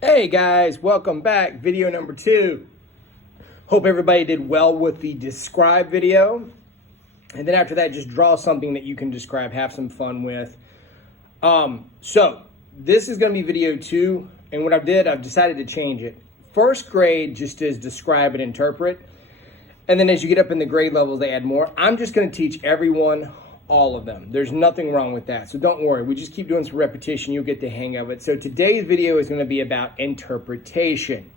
Hey guys, welcome back. Video number 2. Hope everybody did well with the describe video. And then after that, just draw something that you can describe, have some fun with. So this is going to be video 2. And what I've decided to change it. First grade just is describe and interpret. And then as you get up in the grade levels, they add more. I'm just going to teach everyone all of them. There's nothing wrong with that. So don't worry. We just keep doing some repetition. You'll get the hang of it. So today's video is going to be about interpretation.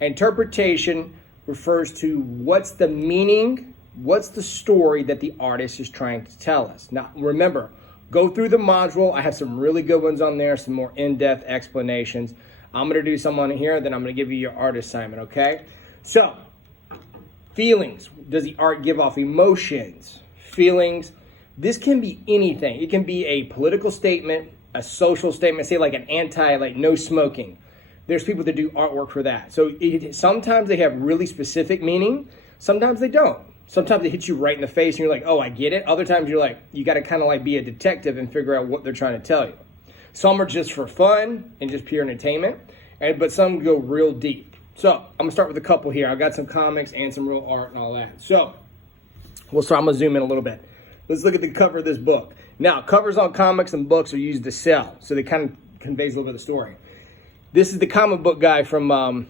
Interpretation refers to what's the meaning, what's the story that the artist is trying to tell us. Now, remember, go through the module. I have some really good ones on there, some more in-depth explanations. I'm going to do some on here, then I'm going to give you your art assignment, okay? So, feelings. Does the art give off emotions? Feelings. This can be anything. It can be a political statement, a social statement, say like an like no smoking. There's people that do artwork for that. So sometimes they have really specific meaning. Sometimes they don't. Sometimes it hits you right in the face and you're like, oh, I get it. Other times you're like, you got to kind of like be a detective and figure out what they're trying to tell you. Some are just for fun and just pure entertainment, but some go real deep. So I'm going to start with a couple here. I've got some comics and some real art and all that. So I'm going to zoom in a little bit. Let's look at the cover of this book. Now, covers on comics and books are used to sell, so they kind of conveys a little bit of the story. This is the comic book guy from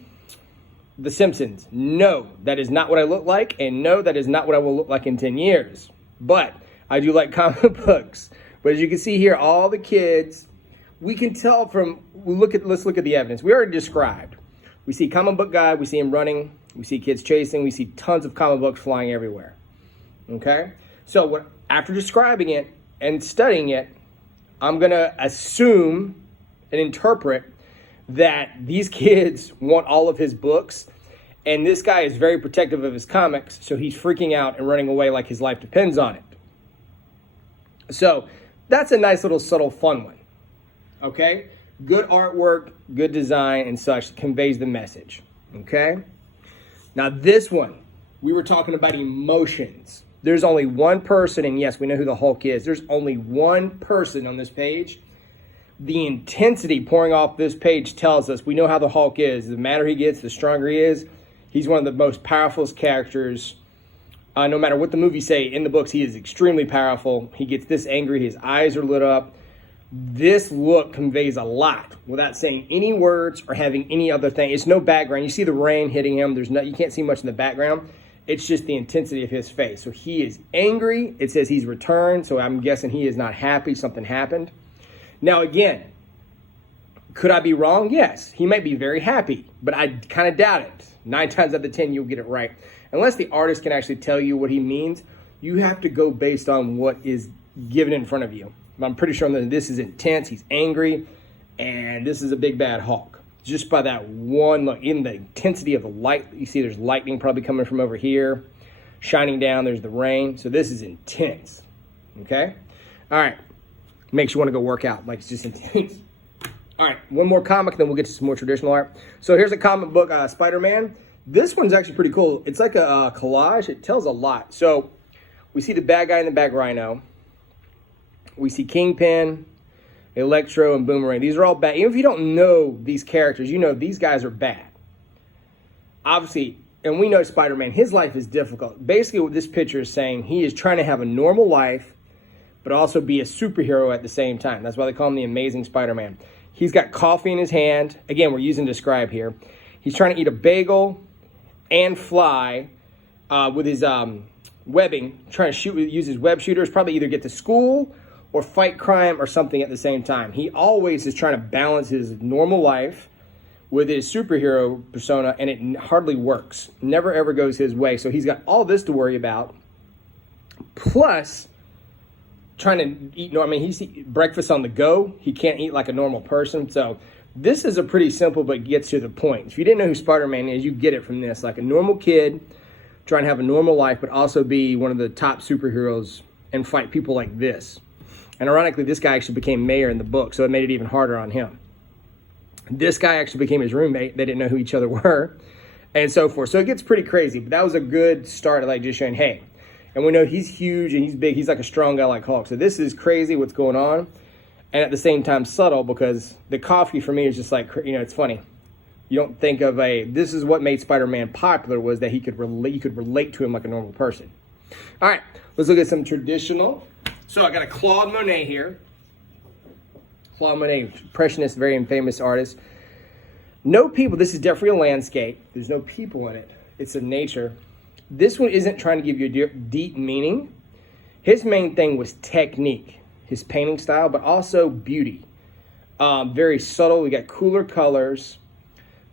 The Simpsons. No, that is not what I look like, and no, that is not what I will look like in 10 years. But I do like comic books. But as you can see here, all the kids, we can tell from, let's look at the evidence. We already described. We see comic book guy, we see him running, we see kids chasing, we see tons of comic books flying everywhere. Okay? So after describing it and studying it, I'm going to assume and interpret that these kids want all of his books, and this guy is very protective of his comics, so he's freaking out and running away like his life depends on it. So that's a nice little subtle fun one. Okay? Good artwork, good design, and such conveys the message. Okay? Now this one, we were talking about emotions. There's only one person, and yes, we know who the Hulk is. There's only one person on this page. The intensity pouring off this page tells us we know how the Hulk is. The madder he gets, the stronger he is. He's one of the most powerful characters. No matter what the movies say, in the books, he is extremely powerful. He gets this angry. His eyes are lit up. This look conveys a lot without saying any words or having any other thing. It's no background. You see the rain hitting him. You can't see much in the background. It's just the intensity of his face. So he is angry. It says he's returned. So I'm guessing he is not happy. Something happened. Now, again, could I be wrong? Yes. He might be very happy, but I kind of doubt it. 9 times out of 10, you'll get it right. Unless the artist can actually tell you what he means, you have to go based on what is given in front of you. I'm pretty sure that this is intense. He's angry, and this is a big bad Hulk. Just by that one look, in the intensity of the light, you see there's lightning probably coming from over here, shining down, there's the rain. So this is intense, okay? All right, makes you want to go work out, like it's just intense. All right, one more comic, then we'll get to some more traditional art. So here's a comic book, SpiderMan. This one's actually pretty cool. It's like a collage. It tells a lot. So we see the bad guy in the back, Rhino. We see Kingpin, Electro, and Boomerang. These are all bad. Even if you don't know these characters, you know these guys are bad. Obviously, and we know Spider-Man, his life is difficult. Basically, what this picture is saying, he is trying to have a normal life, but also be a superhero at the same time. That's why they call him the Amazing Spider-Man. He's got coffee in his hand. Again, we're using describe here. He's trying to eat a bagel and fly with his webbing, trying to use his web shooters, probably either get to school or fight crime or something at the same time. He always is trying to balance his normal life with his superhero persona, and it hardly works. Never ever goes his way. So he's got all this to worry about, plus trying to eat. I mean, he's breakfast on the go. He can't eat like a normal person. So this is a pretty simple but gets to the point. If you didn't know who Spider-Man is, you get it from this. Like a normal kid trying to have a normal life, but also be one of the top superheroes and fight people like this. And ironically, this guy actually became mayor in the book, so it made it even harder on him. This guy actually became his roommate. They didn't know who each other were, and so forth. So it gets pretty crazy, but that was a good start, like just showing, hey. And we know he's huge and he's big. He's like a strong guy like Hulk. So this is crazy what's going on. and at the same time subtle, because the coffee for me is just like, you know, it's funny. You don't think of this is what made Spider-Man popular, was that you could relate to him like a normal person. All right, let's look at some traditional. So I got a Claude Monet here. Claude Monet, impressionist, very famous artist. No people, this is definitely a landscape. There's no people in it. It's a nature. This one isn't trying to give you a deep meaning. His main thing was technique, his painting style, but also beauty. Very subtle. We got cooler colors.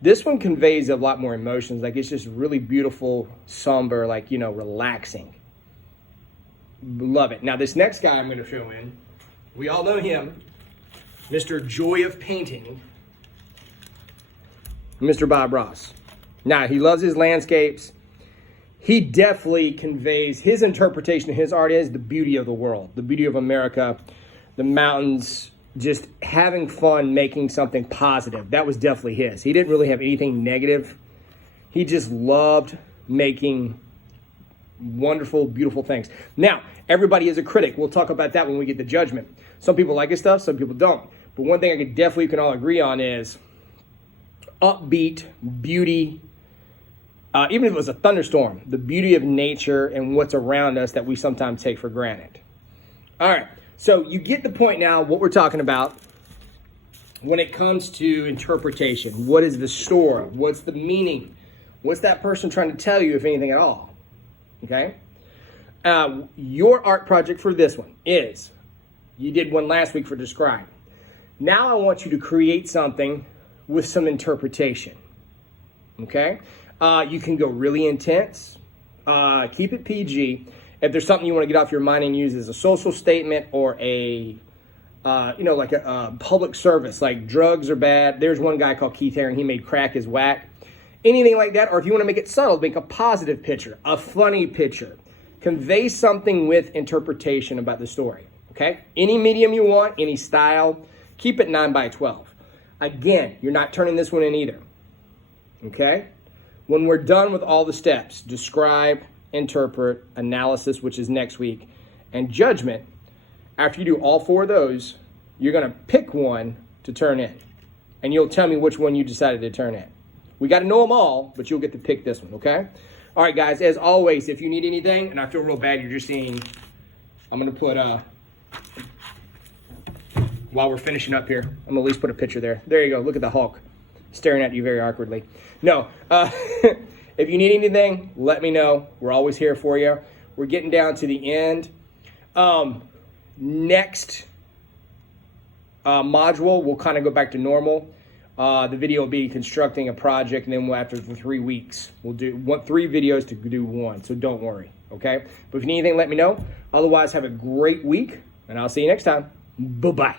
This one conveys a lot more emotions. Like, it's just really beautiful, somber, like, you know, relaxing. Love it. Now, this next guy I'm going to show in, we all know him, Mr. Joy of Painting, Mr. Bob Ross. Now, he loves his landscapes. He definitely conveys, his interpretation of his art is the beauty of the world, the beauty of America, the mountains, just having fun, making something positive. That was definitely his. He didn't really have anything negative. He just loved making wonderful, beautiful things. Now, everybody is a critic. We'll talk about that when we get to judgment. Some people like his stuff, some people don't. But one thing I could definitely can all agree on is upbeat, beauty, even if it was a thunderstorm, the beauty of nature and what's around us that we sometimes take for granted. All right, so you get the point now, what we're talking about when it comes to interpretation. What is the story? What's the meaning? What's that person trying to tell you, if anything at all? Okay? Your art project for this one is, you did one last week for describe. Now I want you to create something with some interpretation. Okay? You can go really intense. Keep it PG. If there's something you want to get off your mind and use as a social statement or a, like a public service, like drugs are bad. There's one guy called Keith Haring. He made crack is whack. Anything like that. Or if you want to make it subtle, make a positive picture, a funny picture. Convey something with interpretation about the story. Okay? Any medium you want, any style. Keep it 9x12. Again, you're not turning this one in either. Okay? When we're done with all the steps, describe, interpret, analysis, which is next week, and judgment, after you do all four of those, you're going to pick one to turn in. And you'll tell me which one you decided to turn in. We got to know them all, but you'll get to pick this one, okay? All right, guys, as always, if you need anything, and I feel real bad, you're just seeing, I'm going to put, while we're finishing up here, I'm going to at least put a picture there. There you go. Look at the Hulk staring at you very awkwardly. No, if you need anything, let me know. We're always here for you. We're getting down to the end. Next module, we'll kind of go back to normal. The video will be constructing a project, and then after 3 weeks, we'll do 3 videos to do one, so don't worry, okay? But if you need anything, let me know. Otherwise, have a great week, and I'll see you next time. Bye-bye.